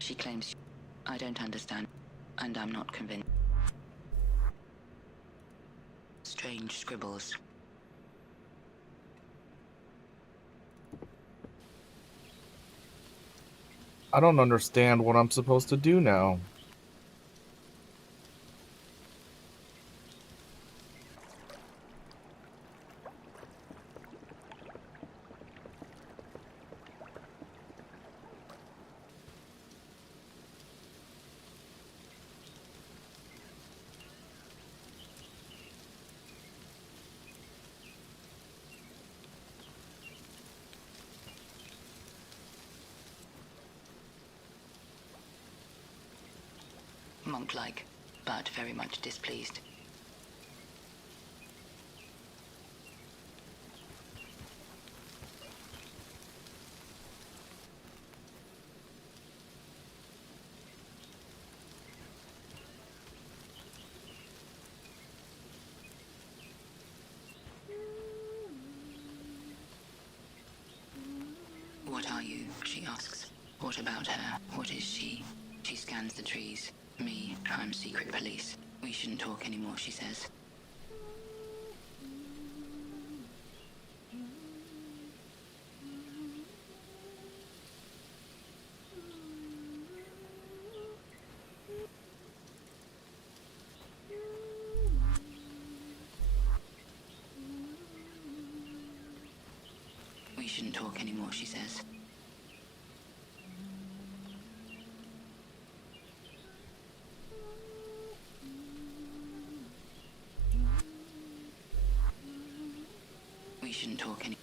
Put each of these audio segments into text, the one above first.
She claims I don't understand, and I'm not convinced. Strange scribbles. I don't understand what I'm supposed to do now. Monk-like, but very much displeased. What are you? She asks. What about her? What is she? She scans the trees. Me, I'm secret police. We shouldn't talk anymore, she says. We shouldn't talk anymore, she says. We shouldn't talk anymore.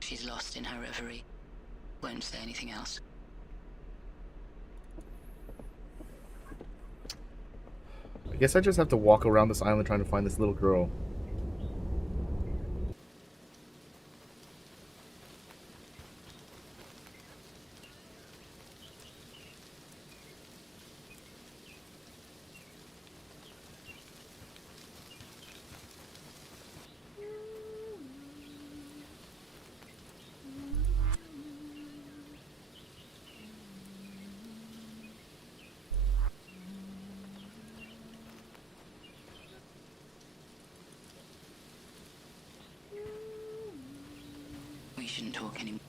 She's lost in her reverie. Won't say anything else. I guess I just have to walk around this island trying to find this little girl. We shouldn't talk anymore.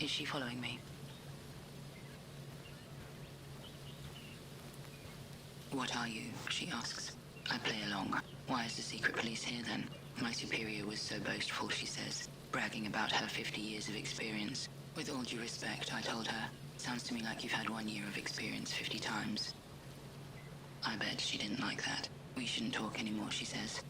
Is she following me? What are you? She asks. I play along. Why is the secret police here then? My superior was so boastful, she says, bragging about her 50 years of experience. With all due respect, I told her, sounds to me like you've had 1 year of experience 50 times. I bet she didn't like that. We shouldn't talk anymore, she says.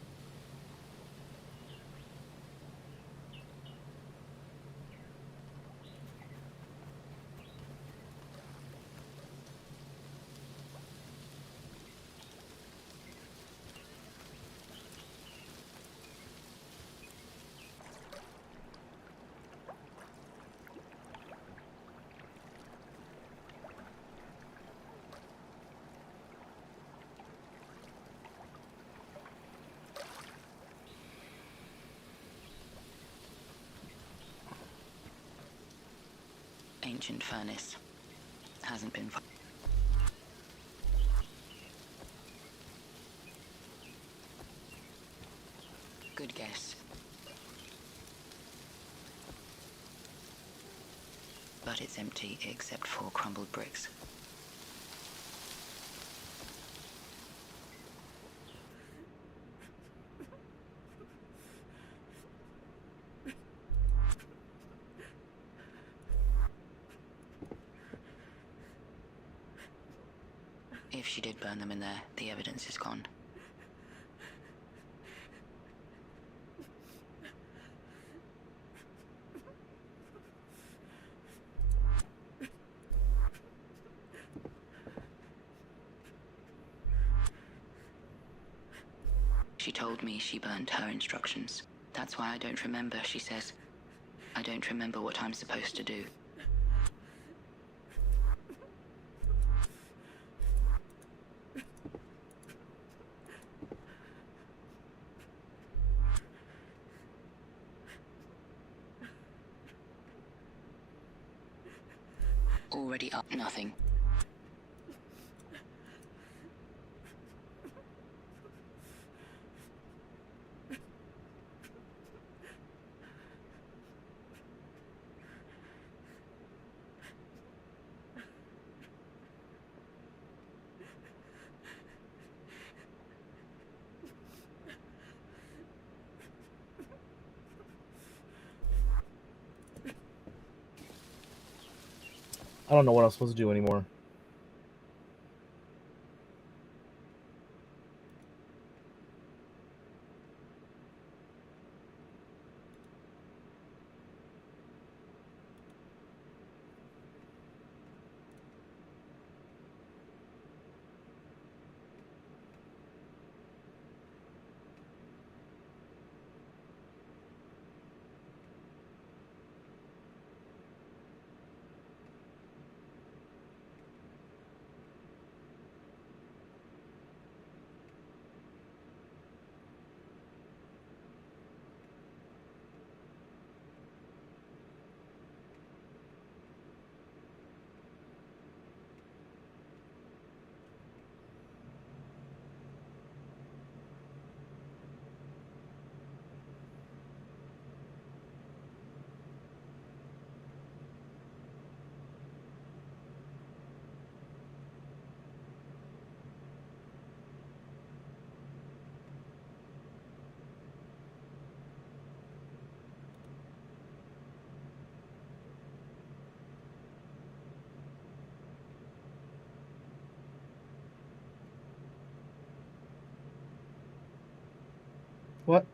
Ancient furnace. Hasn't been... Good guess. but it's empty except for crumbled bricks. If she did burn them in there, the evidence is gone. She told me she burned her instructions. That's why I don't remember, she says. I don't remember what I'm supposed to do. Already up, nothing. I don't know what I'm supposed to do anymore. What?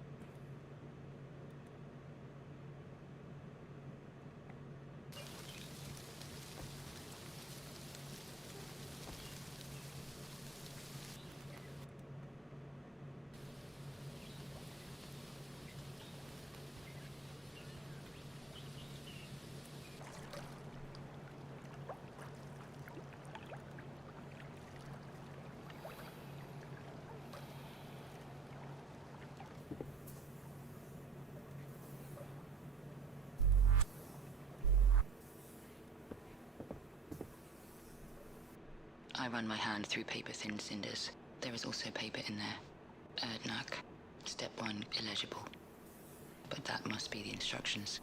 I run my hand through paper-thin cinders. There is also paper in there. Erdnak. Step 1, illegible. But that must be the instructions.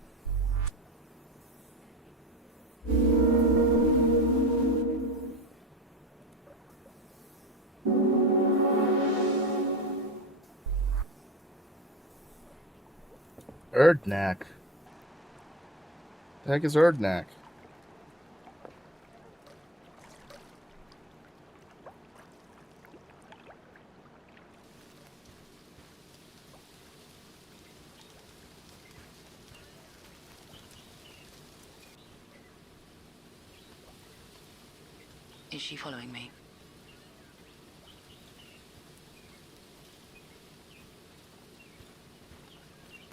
Erdnak. The heck is Erdnak? Is she following me?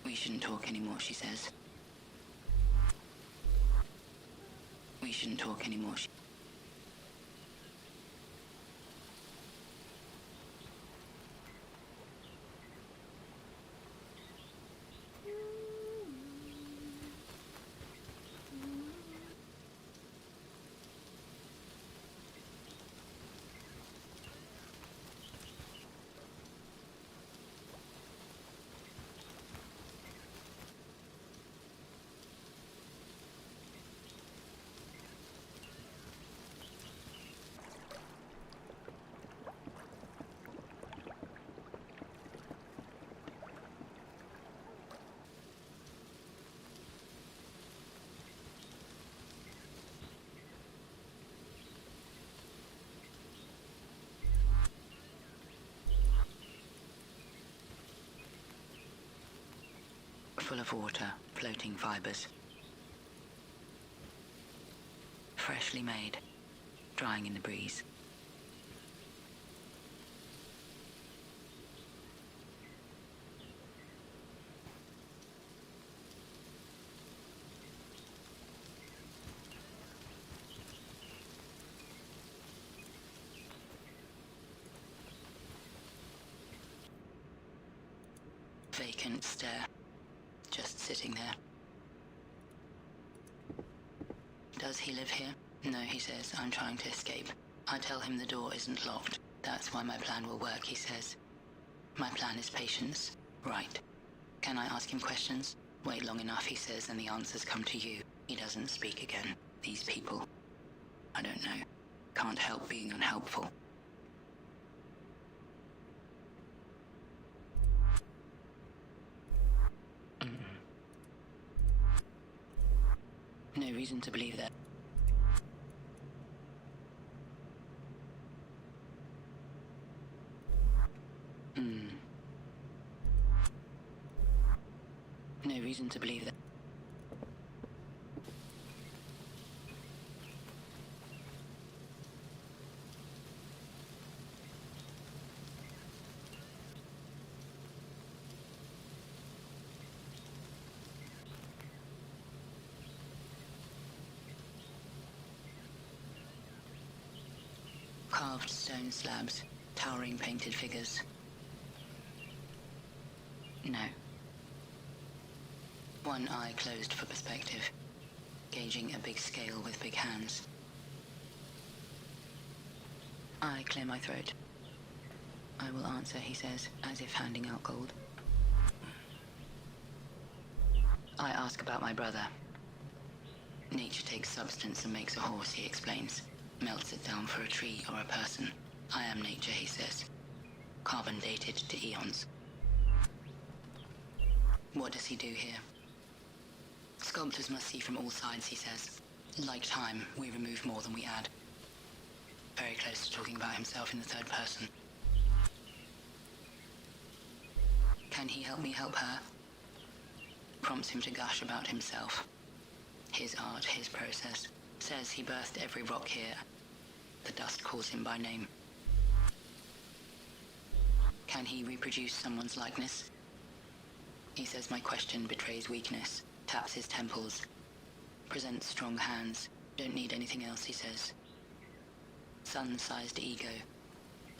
We shouldn't talk anymore, she says. We shouldn't talk anymore. full of water, floating fibers. Freshly made, drying in the breeze. Vacant stare, just sitting there. Does he live here? No, he says, I'm trying to escape. I tell him the door isn't locked. That's why my plan will work, he says. My plan is patience. Right. Can I ask him questions? Wait long enough, he says, and the answers come to you. He doesn't speak again. These people. I don't know. Can't help being unhelpful. No reason to believe that. No reason to believe that. Carved stone slabs, towering painted figures. No. One eye closed for perspective, gauging a big scale with big hands. I clear my throat. I will answer, he says, as if handing out gold. I ask about my brother. Nature takes substance and makes a horse, he explains. Melts it down for a tree or a person. I am nature, he says. Carbon dated to eons. What does he do here? Sculptors must see from all sides, he says. Like time, we remove more than we add. Very close to talking about himself in the third person. Can he help me help her? Prompts him to gush about himself. His art, his process. Says he birthed every rock here. The dust calls him by name. Can he reproduce someone's likeness? He says my question betrays weakness. Taps his temples. Presents strong hands. Don't need anything else, he says. Sun-sized ego.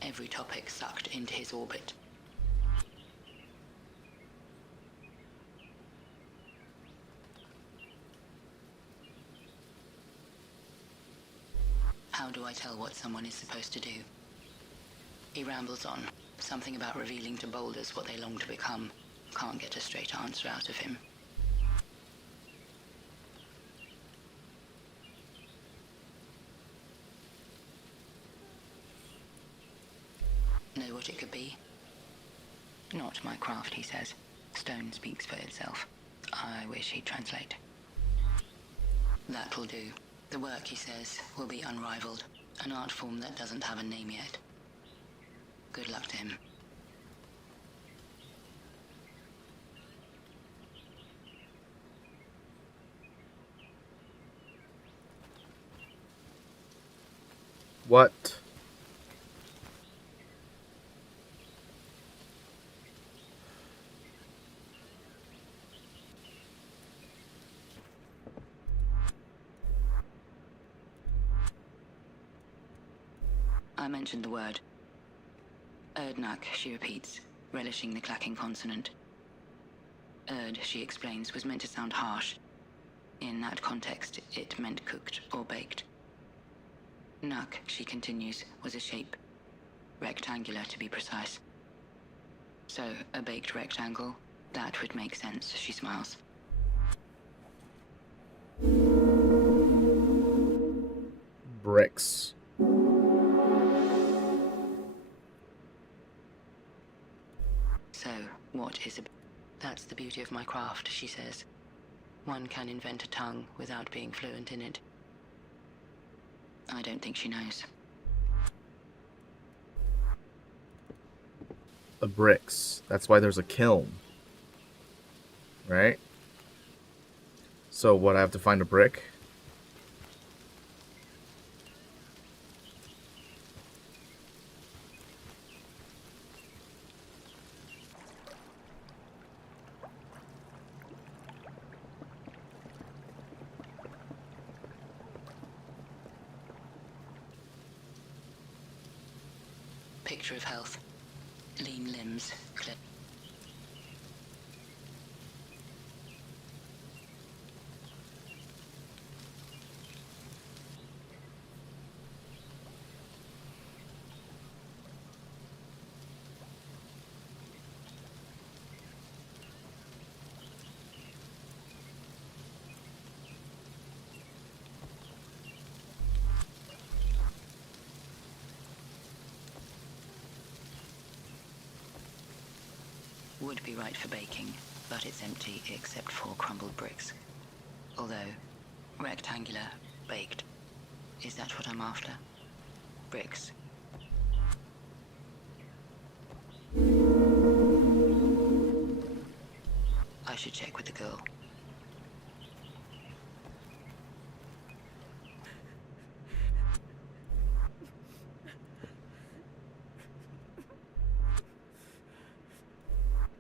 Every topic sucked into his orbit. How do I tell what someone is supposed to do? He rambles on. Something about revealing to boulders what they long to become. Can't get a straight answer out of him. Know what it could be? Not my craft, he says. Stone speaks for itself. I wish he'd translate. That'll do. The work, he says, will be unrivaled. An art form that doesn't have a name yet. Good luck to him. What? I mentioned the word. Erdnak, she repeats, relishing the clacking consonant. Erd, she explains, was meant to sound harsh. In that context, it meant cooked or baked. Nak, she continues, was a shape. Rectangular, to be precise. So, a baked rectangle, that would make sense, she smiles. Bricks. So, what is a... That's the beauty of my craft, she says. One can invent a tongue without being fluent in it. I don't think she knows. The bricks. That's why there's a kiln. right? So what, I have to find a brick? Picture of health. Lean limbs. Clear. Would be right for baking, but it's empty except for crumbled bricks. Although, rectangular, baked. Is that what I'm after? Bricks. I should check with the girl.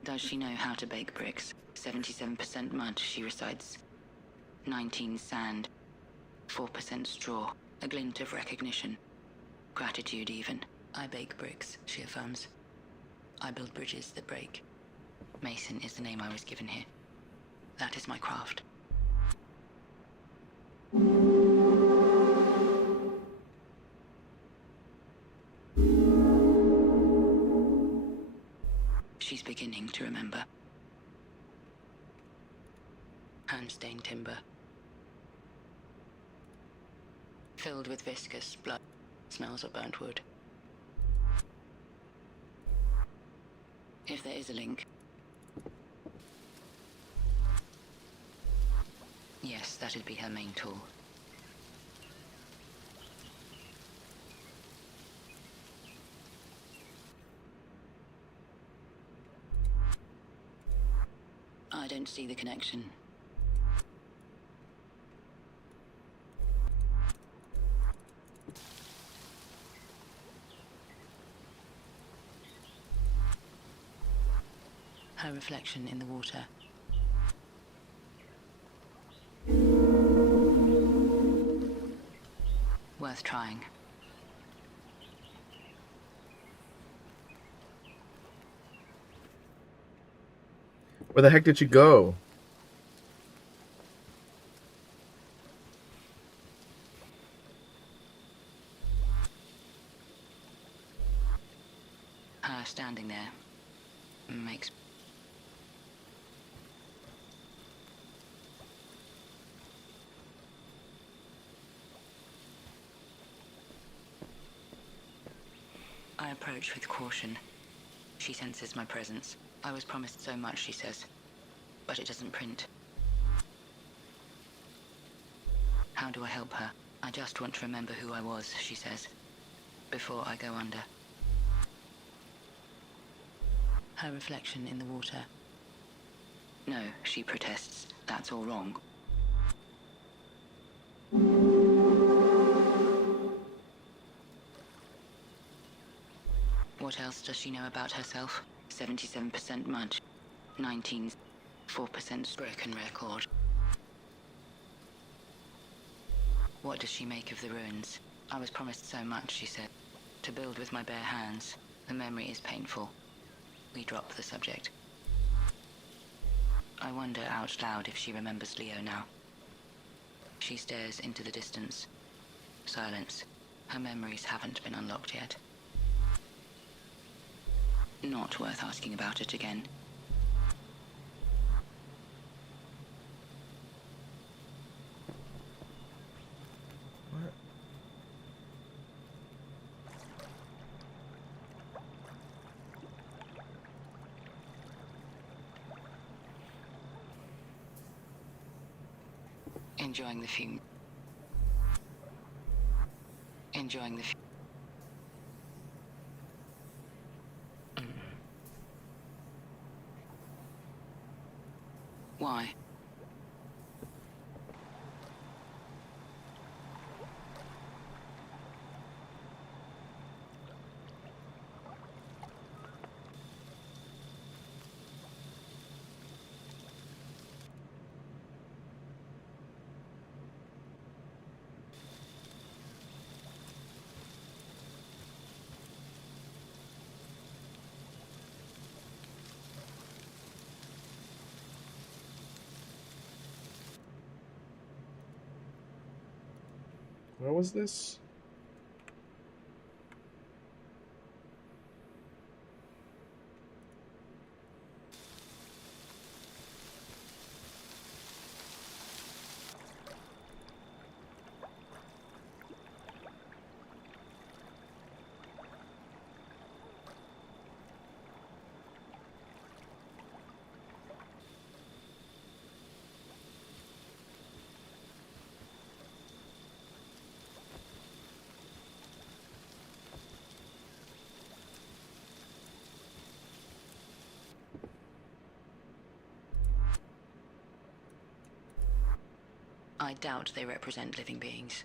Does she know how to bake bricks? 77% mud, she recites. 19 sand. 4% straw. A glint of recognition. Gratitude, even. I bake bricks, she affirms. I build bridges that break. Mason is the name I was given here. That is my craft. She's beginning to remember. Hand-stained timber. Filled with viscous blood. Smells of burnt wood. If there is a link. Yes, that'd be her main tool. I don't see the connection. Her reflection in the water. Worth trying. Where the heck did you go? Her standing there makes... I approach with caution. She senses my presence. I was promised so much, she says, but it doesn't print. How do I help her? I just want to remember who I was, she says, before I go under. Her reflection in the water. No, she protests. That's all wrong. What else does she know about herself? 77% mud. 19. 4% broken record. What does she make of the ruins? I was promised so much, she said. To build with my bare hands. The memory is painful. We drop the subject. I wonder out loud if she remembers Leo now. She stares into the distance. Silence. Her memories haven't been unlocked yet. Not worth asking about it again. What? Enjoying the fume. Enjoying the fume. Where was this? I doubt they represent living beings.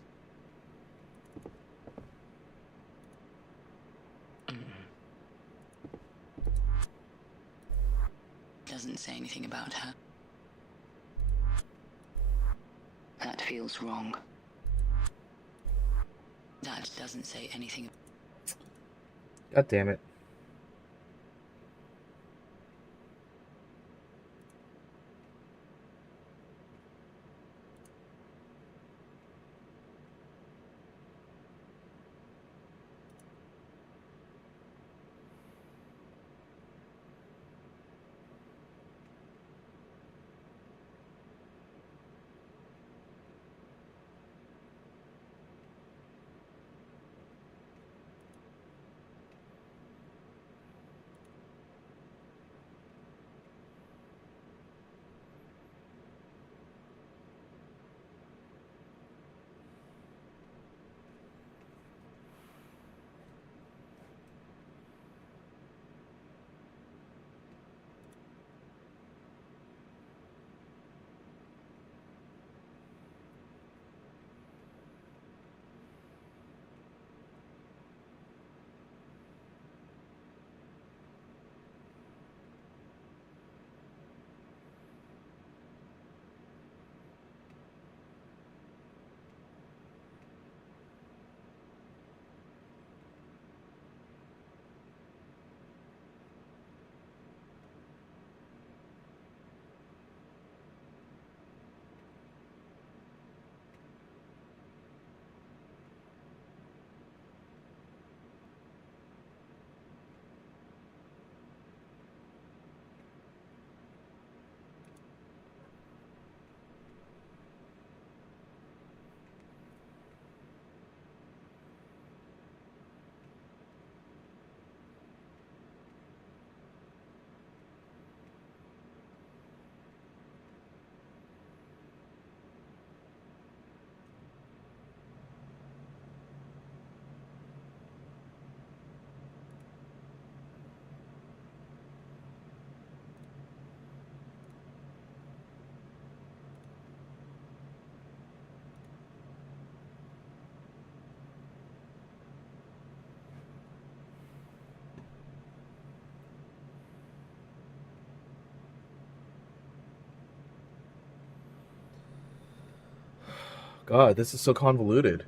Doesn't say anything about her. That feels wrong. That doesn't say anything. God damn it. God, this is so convoluted.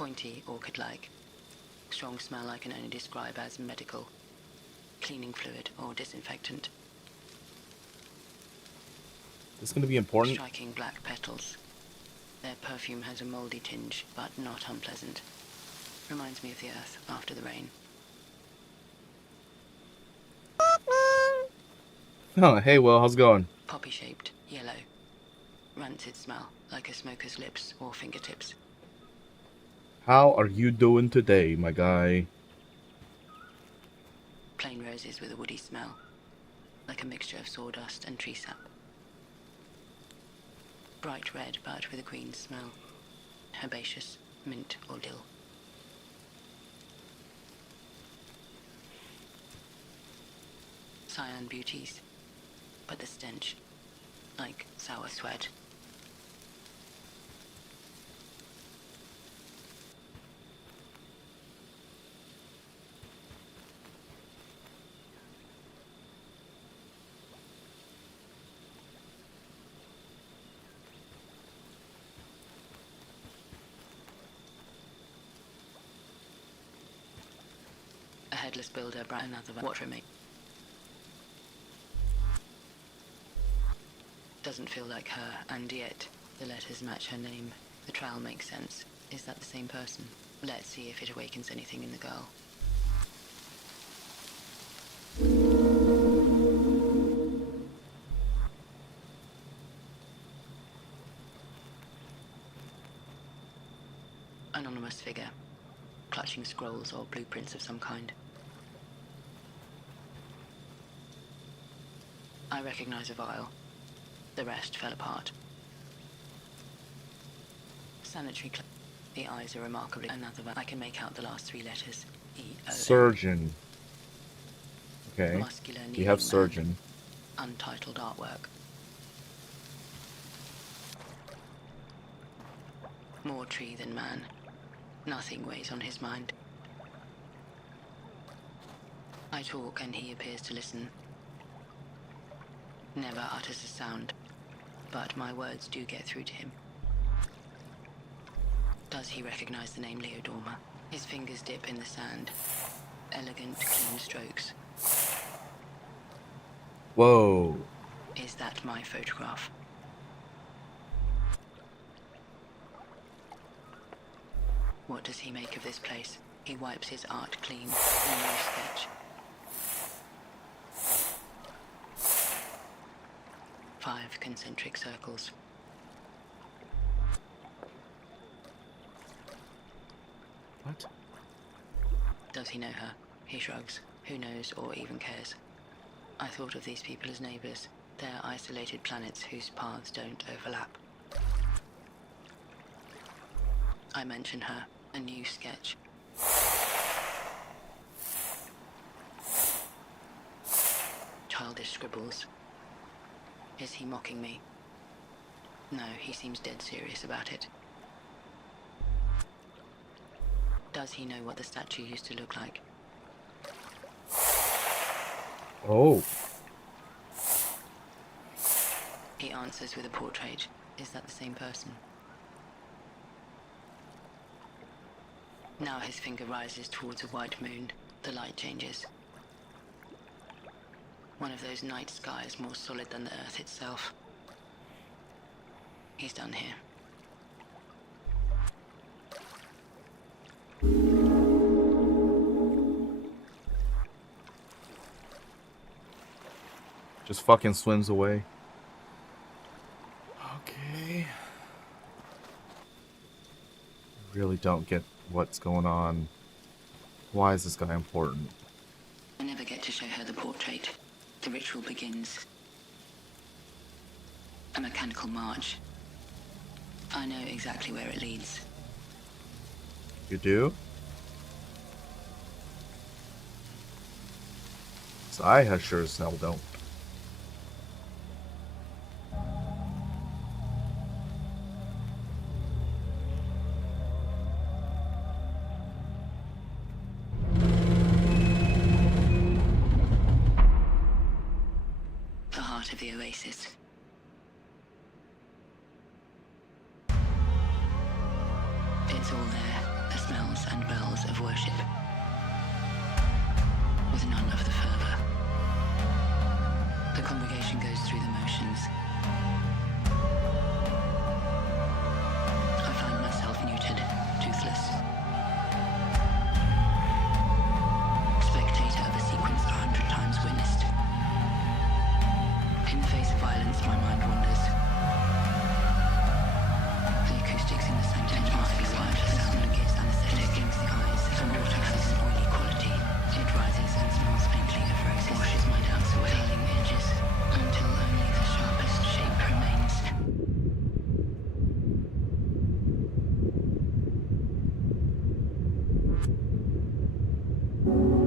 Pointy, orchid-like. Strong smell I can only describe as medical. Cleaning fluid or disinfectant. This is going to be important. Striking black petals. Their perfume has a moldy tinge, but not unpleasant. Reminds me of the earth after the rain. Oh, hey, Will, how's it going? Poppy-shaped, yellow. Rancid smell, like a smoker's lips or fingertips. How are you doing today, my guy? Plain roses with a woody smell, like a mixture of sawdust and tree sap. Bright red, but with a green smell. Herbaceous, mint or dill. Cyan beauties, but the stench, like sour sweat. A headless builder brought another water me. Doesn't feel like her, and yet the letters match her name. The trowel makes sense. Is that the same person? Let's see if it awakens anything in the girl. Anonymous figure, clutching scrolls or blueprints of some kind. I recognize a vial. The rest fell apart. Sanitary the eyes are remarkably another one. I can make out the last three letters. E-O-N. Surgeon. Okay. Muscular You have kneeling surgeon. man. Untitled artwork. More tree than man. Nothing weighs on his mind. I talk and he appears to listen. Never utters a sound, but my words do get through to him. Does he recognize the name Leodorma? His fingers dip in the sand. Elegant, clean strokes. Whoa. Is that my photograph? What does he make of this place? He wipes his art clean. A new sketch. 5 concentric circles. What? Does he know her? He shrugs. Who knows or even cares? I thought of these people as neighbors. They're isolated planets whose paths don't overlap. I mention her. A new sketch. Childish scribbles. Is he mocking me? No, he seems dead serious about it. Does he know what the statue used to look like? Oh. He answers with a portrait. Is that the same person? Now his finger rises towards a white moon. The light changes. One of those night skies more solid than the earth itself. He's done here. Just fucking swims away. Okay. Really don't get what's going on. Why is this guy important? I never get to show her the portrait. The ritual begins. A mechanical march. I know exactly where it leads. You do? 'Cause I sure as hell don't. The heart of the oasis. It's all there. A worship, with none of the fervor. The congregation goes through the motions. I find myself neutered, toothless. Spectator of a sequence 100 times witnessed. In the face of violence, my mind wanders. The acoustics in the sanctum must be wired. The sound gives anesthetic, stings the eyes. The water has an oily quality. It rises and smells faintly of roses. Washes my doubts away, curling edges, until only the sharpest shape remains.